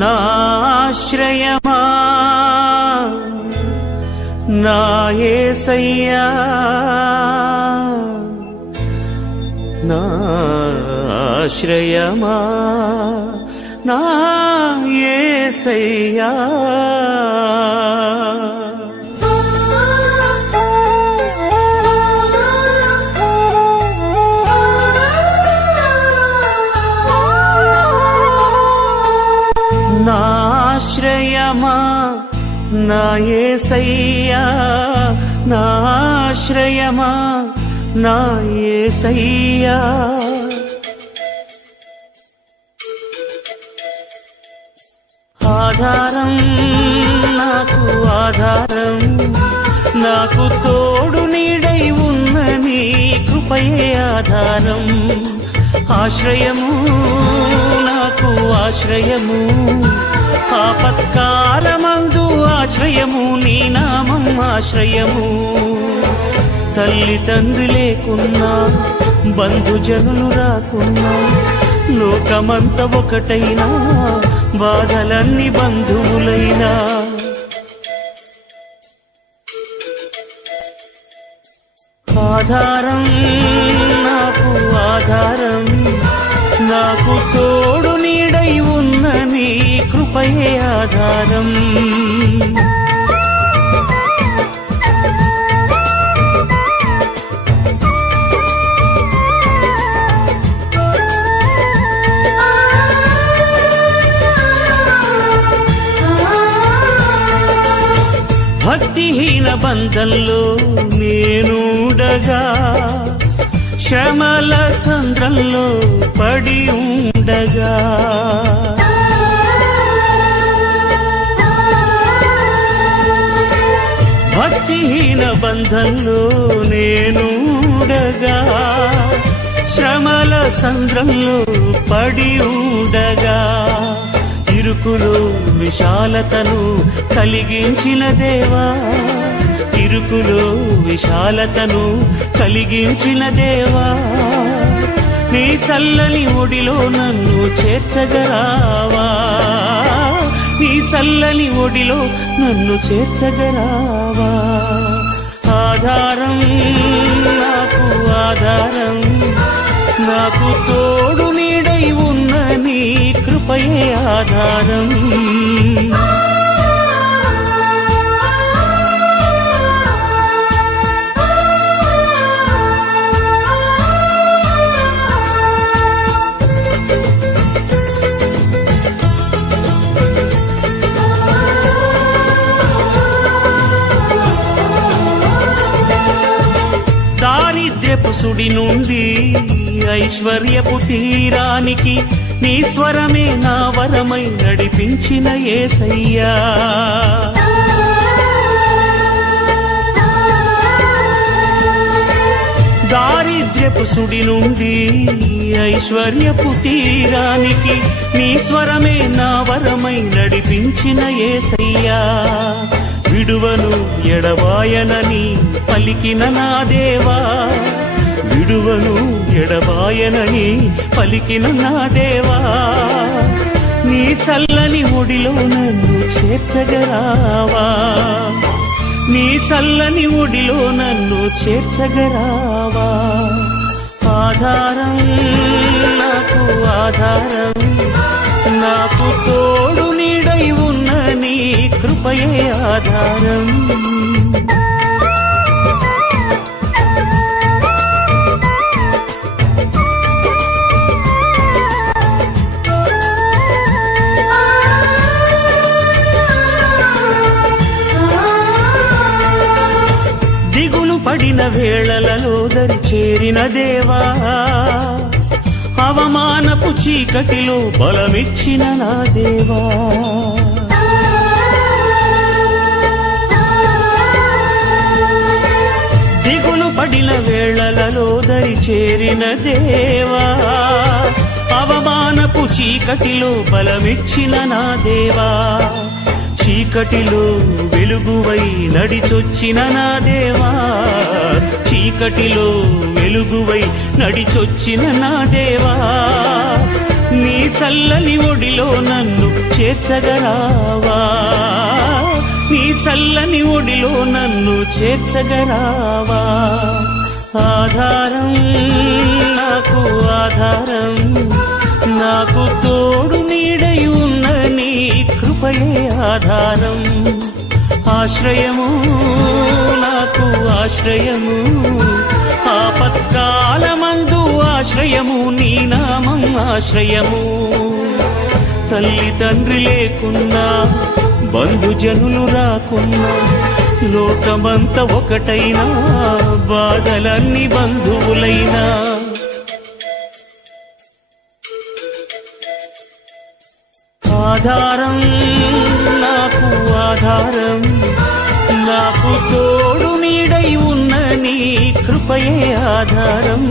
నాశ్రయమా నా యేసయ్యా నాశ్రయమా నా యేసయ్యా నాశ్రయమా నా యేసయ్యా నాశ్రయమా నా యేసయ్యా ఆధారం నాకు ఆధారం నాకు తోడు నీడై ఉన్న నీ కృపయే ఆధారం ఆశ్రయము నాకు ఆశ్రయము ఆపత్కాలమందు ఆశ్రయము నీ నామం ఆశ్రయము తల్లి తండ్రి లేకున్నా బంధుజనులు రాకున్నా లోకమంత ఒకటైనా బాధలన్నీ బంధువులైనా ఆధారం నాకు ఆధారం నాకు తోడు నీడై ఉన్న నీ కృపయే ఆధారం భక్తిహీన బంధంలో నేనుండగా శ్రమల సంద్రంలో పడి ఉండగా భక్తిహీన బంధంలో నేనుండగా శ్రమల సంద్రంలో పడి ఉండగా ఇరుకులో విశాలతను కలిగించిన దేవా ఇరుకులో విశాలతను కలిగించిన దేవా నీ చల్లని ఒడిలో నన్ను చేర్చగరావా నీ చల్లని ఒడిలో నన్ను చేర్చగరావా ఆధారం నాకు ఆధారం నాకు తోడు నీడై ఉన్న నీ కృపయే ఆధారం దారిద్ర్యపు సుడి నుండి ఐశ్వర్యపు తీరానికి నీ స్వరమే నా వరమై నడిపించిన యేసయ్యా దారిద్ర్యపు సుడి నుండి ఐశ్వర్యపు తీరానికి నీ స్వరమే నా వరమై నడిపించిన యేసయ్యా విడువను ఎడబాయనని పలికిన నా దేవా విడువను ఎడబాయనని పలికిన నా దేవా నీ చల్లని ఒడిలో నన్ను చేర్చగరావా నీ చల్లని ఒడిలో నన్ను చేర్చగరావా ఆధారం నాకు ఆధారం నాకు తోడు నీడై ఉన్న నీ కృపయే ఆధారం దిగులు పడిన వేళలలో దరి చేరిన దేవా అవమానపు చీకటిలో బలమిచ్చిన నా దేవా దిగులు పడిన వేళలలో దరి చేరిన దేవా అవమానపు చీకటిలో బలమిచ్చిన నా దేవా చీకటిలో వెలుగువై నడిచొచ్చిన నా దేవా చీకటిలో వెలుగువై నడిచొచ్చిన నా దేవా నీ చల్లని ఒడిలో నన్ను చేర్చగరావా నీ చల్లని ఒడిలో నన్ను చేర్చగరావా ఆధారం నాకు ఆధారం నాకు తోడు నీడై ఉన్న నీ కృపయే ఆధారం ఆశ్రయము నాకు ఆశ్రయము ఆపత్కాలమందు ఆశ్రయము నీ నామం ఆశ్రయము తల్లి తండ్రి లేకున్నా బంధుజనులు రాకున్నా లోకమంత ఒకటైనా బాధలన్నీ బంధువులైనా ఆధారం నాకు ఆధారం నాకు తోడు నీడై ఉన్న నీ కృపయే ఆధారం